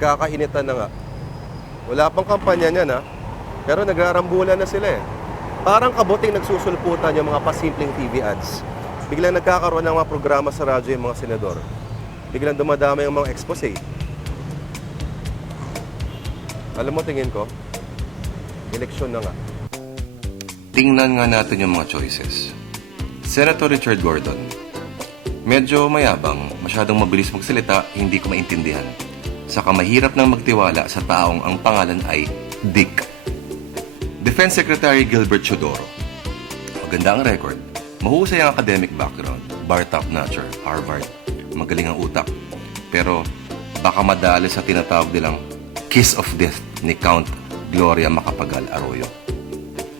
nagkakainitan na nga. Wala pang kampanya niyan ha. Pero nagrarambulan na sila eh. Parang kabuting nagsusulputan yung mga pasimpleng TV ads. Biglang nagkakaroon ng mga programa sa radyo yung mga senador. Biglang dumadami yung mga expose. Alam mo, tingin ko, eleksyon na nga. Tingnan nga natin yung mga choices. Senator Richard Gordon. Medyo mayabang, masyadong mabilis magsalita, hindi ko maintindihan. Saka mahirap nang magtiwala sa taong ang pangalan ay Dick. Defense Secretary Gilbert Chodoro. Maganda ang record. Mahusay ang academic background. Bar top notcher, Harvard. Magaling ang utak. Pero baka madali sa tinatawag nilang kiss of death ni Count Gloria Macapagal Arroyo.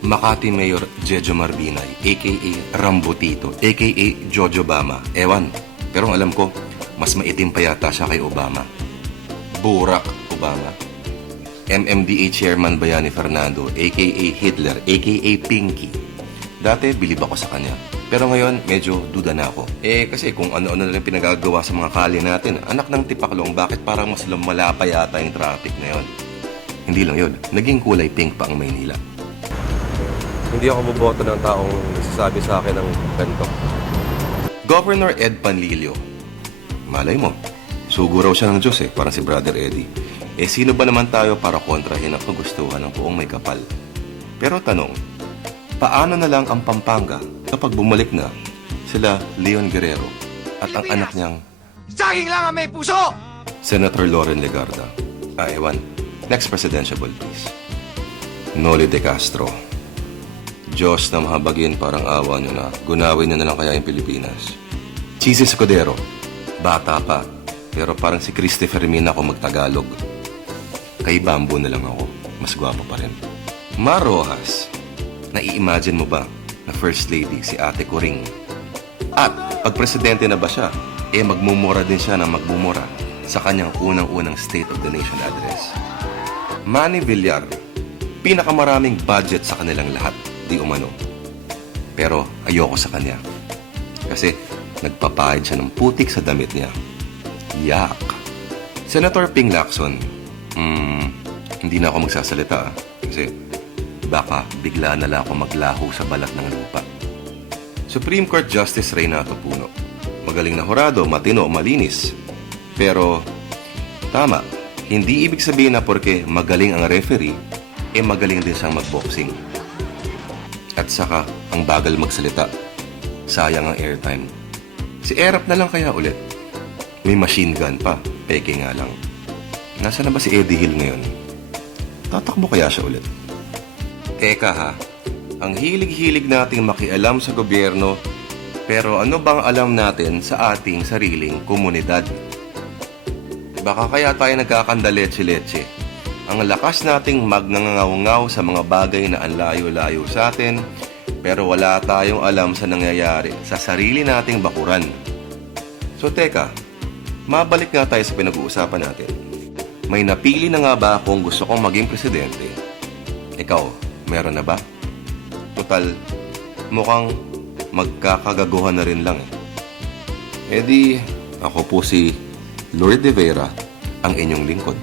Makati Mayor Jejo Marbinay, a.k.a. Rambo Tito, a.k.a. Jojo Bama. Ewan, pero alam ko, mas maitim pa yata siya kay Obama. Barack Obama. MMDA Chairman Bayani Fernando, a.k.a. Hitler, a.k.a. Pinky. Dati, bilib ako sa kanya. Pero ngayon, medyo duda na ako. Kasi kung ano-ano na rin pinagagawa sa mga kali natin, anak ng tipaklong, bakit parang mas lumala pa yata yung traffic na yun? Hindi lang yun, naging kulay pink pa ang Maynila. Hindi ako boboto ng taong nagsasabi sa akin ng ganito. Governor Ed Panlilio. Malay mo, sugo raw siya ng Diyos parang si Brother Eddie. Sino ba naman tayo para kontrahin ang kagustuhan ng buong may kapal? Pero tanong, paano na lang ang Pampanga kapag bumalik na sila Leon Guerrero at ang anak niyang Saging lang ang may puso! Senator Loren Legarda? Ewan. Next presidential ball, please. Noli De Castro. Diyos na mahabagin, parang awa nyo na. Gunawin nyo na lang kaya yung Pilipinas. Chisi Escudero. Bata pa. Pero parang si Christopher Mina ako magtagalog. Kay Bambo na lang ako. Mas gwapo pa rin. Mar Rojas. Nai-imagine mo ba na First Lady si Ate Coring? At pag presidente na ba siya, magmumura din siya ng magmumura sa kanyang unang-unang State of the Nation address. Manny Villar. Pinakamaraming budget sa kanilang lahat. Di umano. Pero ayoko sa kanya. Kasi nagpapahid siya ng putik sa damit niya. Yak. Senator Ping Lacson. Hindi na ako magsasalita kasi baka bigla na lang ako maglaho sa balat ng lupa. Supreme Court Justice Reynato Puno. Magaling na hurado, matino, malinis. Pero tama, hindi ibig sabihin na porke magaling ang referee, magaling din siyang magboxing. At saka, ang bagal magsalita. Sayang ang airtime. Si Erap na lang kaya ulit. May machine gun pa, peke nga lang. Nasaan na ba si Eddie Hill ngayon? Tatakbo kaya siya ulit? Teka ha, ang hilig-hilig nating makialam sa gobyerno, pero ano bang alam natin sa ating sariling komunidad? Baka kaya tayo nagkakandaletse-letse. Ang lakas nating magnangangaw-ngaw sa mga bagay na ang layo-layo sa atin, pero wala tayong alam sa nangyayari sa sarili nating bakuran. So teka, mabalik nga tayo sa pinag-uusapan natin. May napili na nga ba kung gusto kong maging presidente? Ikaw, meron na ba? Total, mukhang magkakagaguhan na rin lang di, ako po si Lord De Vera, ang inyong lingkod.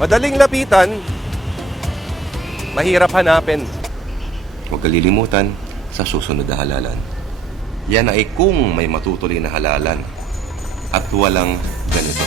Madaling lapitan, mahirap hanapin. Huwag kalilimutan sa susunod na halalan. Yan ay kung may matutuloy na halalan at walang ganito.